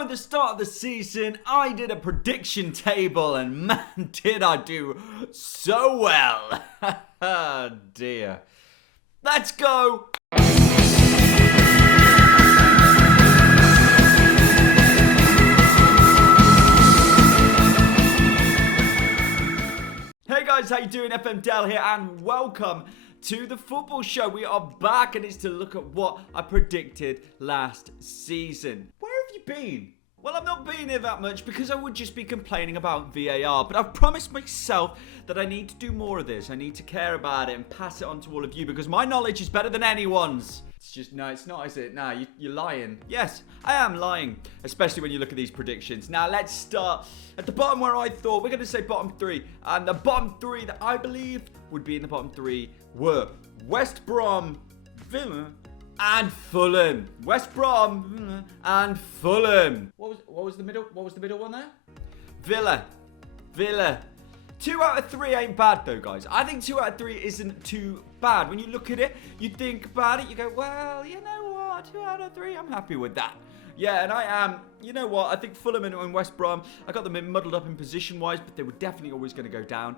know, at the start of the season, I did a prediction table, and man, did I do so well. Oh dear. Let's go. Hey guys, how you doing? FM Dell here, and welcome to the football show. We are back, and it's to look at what I predicted last season. Where have you been? Well, I've not been here that much because I would just be complaining about VAR, but I've promised myself that I need to do more of this. I need to care about it and pass it on to all of you because my knowledge is better than anyone's. It's just, no, it's not, is it? No, you're lying. Yes, I am lying, especially when you look at these predictions. Now, let's start at the bottom where I thought. We're going to say bottom three. And the bottom three that I believed would be in the bottom three were West Brom, Villa, and Fulham. West Brom and Fulham. What was the middle? What was the middle one there? Villa. 2 out of 3 ain't bad though, guys. I think 2 out of 3 isn't too bad. When you look at it, you think about it, you go, well, you know what? 2 out of 3, I'm happy with that. Yeah, and I am. You know what? I think Fulham and West Brom, I got them muddled up in position-wise, but they were definitely always going to go down.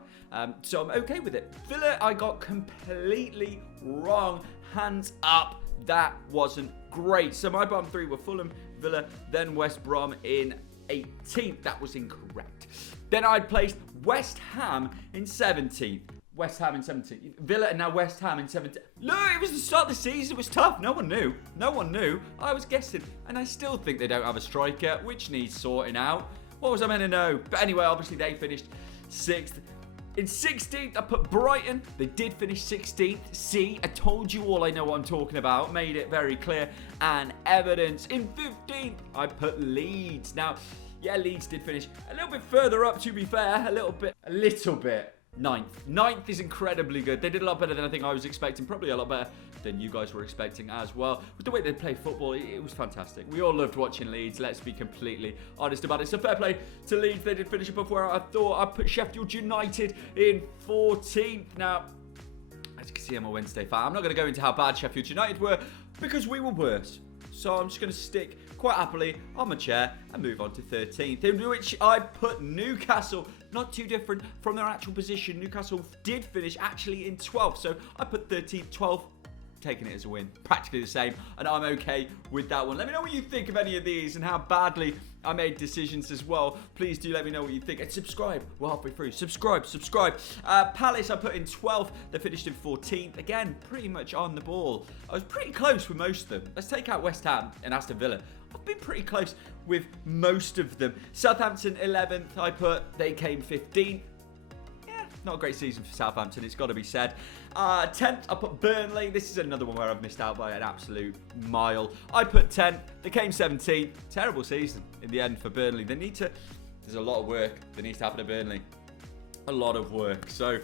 So I'm okay with it. Villa, I got completely wrong. Hands up. That wasn't great. So my bottom 3 were Fulham, Villa, then West Brom in 18th. That was incorrect. Then I'd placed West Ham in 17th. West Ham in 17th. Villa and now West Ham in 17th. Look, it was the start of the season. It was tough. No one knew. I was guessing. And I still think they don't have a striker, which needs sorting out. What was I meant to know? But anyway, obviously they finished 6th. In 16th, I put Brighton. They did finish 16th. See, I told you all I know what I'm talking about. Made it very clear. And evidence. In 15th, I put Leeds. Now, yeah, Leeds did finish a little bit further up, to be fair. A little bit. 9th is incredibly good. They did a lot better than I think I was expecting. Probably a lot better than you guys were expecting as well. With the way they play football, it was fantastic. We all loved watching Leeds. Let's be completely honest about it. So fair play to Leeds. They did finish above where I thought. I put Sheffield United in 14th. Now, as you can see, I'm a Wednesday fan. I'm not going to go into how bad Sheffield United were because we were worse. So I'm just going to stick quite happily on my chair and move on to 13th, in which I put Newcastle. Not too different from their actual position. Newcastle did finish actually in 12th. So I put 13th, 12th, taking it as a win. Practically the same. And I'm okay with that one. Let me know what you think of any of these and how badly I made decisions as well. Please do let me know what you think. And subscribe. We're halfway through. Subscribe. Palace, I put in 12th. They finished in 14th. Again, pretty much on the ball. I was pretty close with most of them. Let's take out West Ham and Aston Villa. I've been pretty close with most of them. Southampton 11th, I put. They came 15th. Yeah, not a great season for Southampton, it's got to be said. 10th, I put Burnley. This is another one where I've missed out by an absolute mile. I put 10th. They came 17th. Terrible season in the end for Burnley. There's a lot of work that needs to happen at Burnley. A lot of work. So,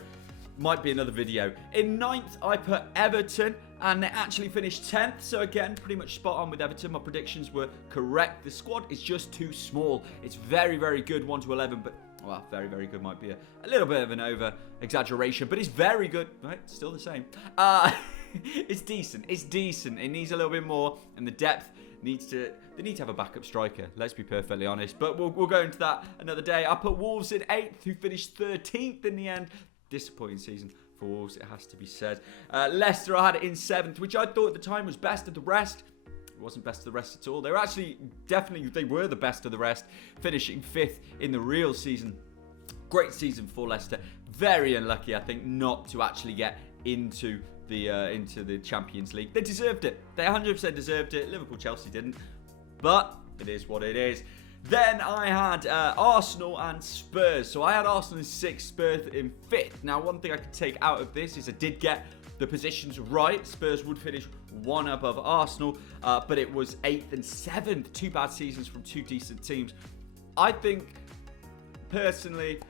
might be another video. In 9th, I put Everton, and they actually finished 10th. So again, pretty much spot on with Everton. My predictions were correct. The squad is just too small. It's very, very good, 1 to 11, but well, very, very good might be a little bit of an over-exaggeration, but it's very good. Right, still the same. It's decent. It needs a little bit more, and the depth needs to... They need to have a backup striker, let's be perfectly honest. But we'll go into that another day. I put Wolves in 8th, who finished 13th in the end. Disappointing season for Wolves, it has to be said. Leicester, I had it in 7th, which I thought at the time was best of the rest. It wasn't best of the rest at all. They were actually, they were the best of the rest, finishing 5th in the real season. Great season for Leicester. Very unlucky, I think, not to actually get into the Champions League. They deserved it. They 100% deserved it. Liverpool, Chelsea didn't. But it is what it is. Then I had Arsenal and Spurs. So I had Arsenal in 6th, Spurs in 5th. Now, one thing I could take out of this is I did get the positions right. Spurs would finish 1 above Arsenal, but it was 8th and 7th. 2 bad seasons from 2 decent teams. I think, personally,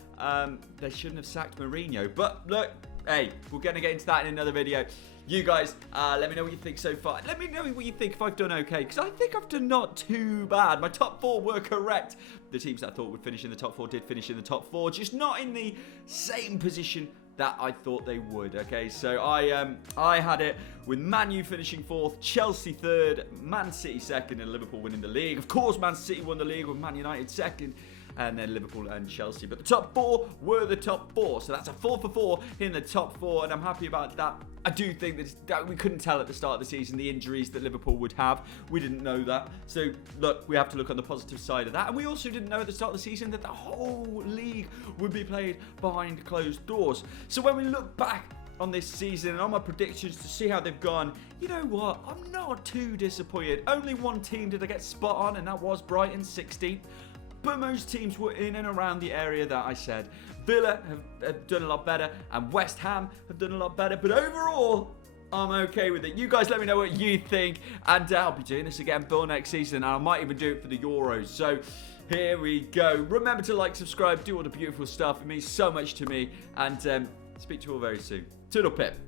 they shouldn't have sacked Mourinho. But look, hey, we're going to get into that in another video. You guys, let me know what you think so far. Let me know what you think if I've done okay, because I think I've done not too bad. My top 4 were correct. The teams that I thought would finish in the top 4 did finish in the top 4, just not in the same position that I thought they would. Okay, so I had it with Man U finishing 4th, Chelsea 3rd, Man City 2nd, and Liverpool winning the league. Of course, Man City won the league with Man United 2nd, and then Liverpool and Chelsea. But the top 4 were the top 4. So that's a 4 for 4 in the top 4, and I'm happy about that. I do think that we couldn't tell at the start of the season the injuries that Liverpool would have. We didn't know that. So, look, we have to look on the positive side of that. And we also didn't know at the start of the season that the whole league would be played behind closed doors. So when we look back on this season and on my predictions to see how they've gone, you know what? I'm not too disappointed. Only one team did I get spot on, and that was Brighton, 16th. But most teams were in and around the area that I said. Villa have done a lot better, and West Ham have done a lot better. But overall, I'm okay with it. You guys let me know what you think, and I'll be doing this again for next season, and I might even do it for the Euros. So here we go. Remember to like, subscribe, do all the beautiful stuff. It means so much to me, and speak to you all very soon. Toodle pip.